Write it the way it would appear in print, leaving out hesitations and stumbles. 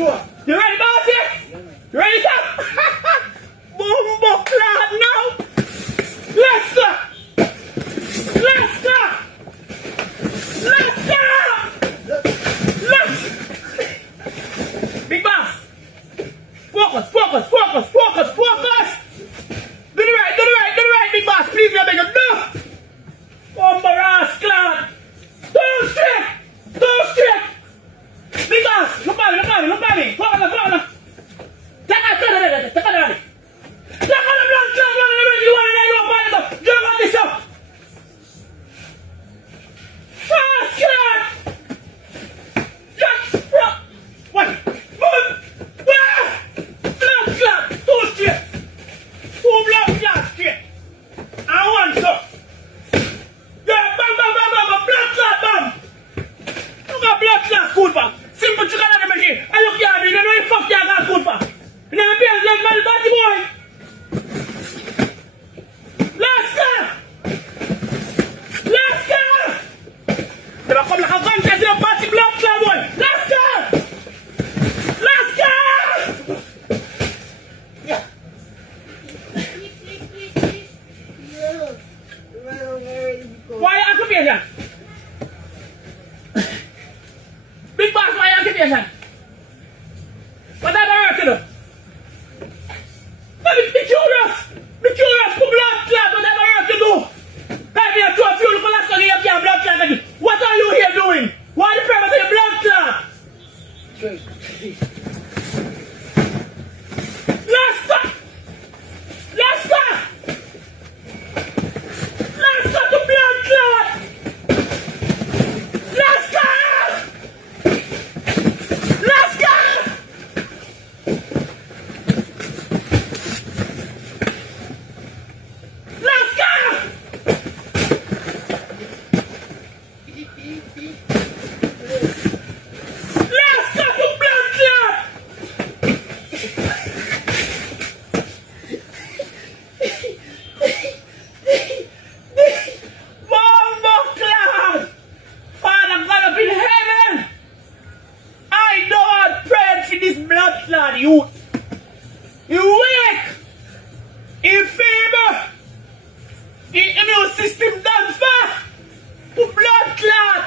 You ready, bossy? You ready, sir? Bumbo clad now. Let's go. Let's go. Let's go. Let's. Big boss. Focus, focus, focus, focus, focus. Do the right, do the right, do the right, big boss. Please, I beg you. No. Bumbo rascal. Don't straight. Don't straight. Big boss, look at me, look at me, look at me. Focus, focus. Take out the blood, you want to know, jump on this up. Fast, God. Just, what? Move. Blood clot, two straight. Two blood clot straight. And one, so. Yeah, bam, bam, bam, bam, blood clot, bam. Look at blood clot, good, bam. Simple chicken at the machine. I look here, you know you fuck your got good, bam. You never pay us like my body boy. Let's go! Let's go! Never come like a contest in a party blood club boy. Let's go! Let's go! Yeah. Why occupation? Big boss, why occupation? What have I work to do? Be curious! Be curious for blood clot, what have I work to do? Can't be a two of you, look at that you can't blood clot again. What are you here doing? Why the purpose of your blood clot? Let's go! Let's go! Let's go to blood clot! Let's go! Let's go! Let's go! Let's go to blood clot! Bumbo clot! Father God up in heaven! I don't pray for this blood clot youth. You weak! In fever! The immune system done for blood clot!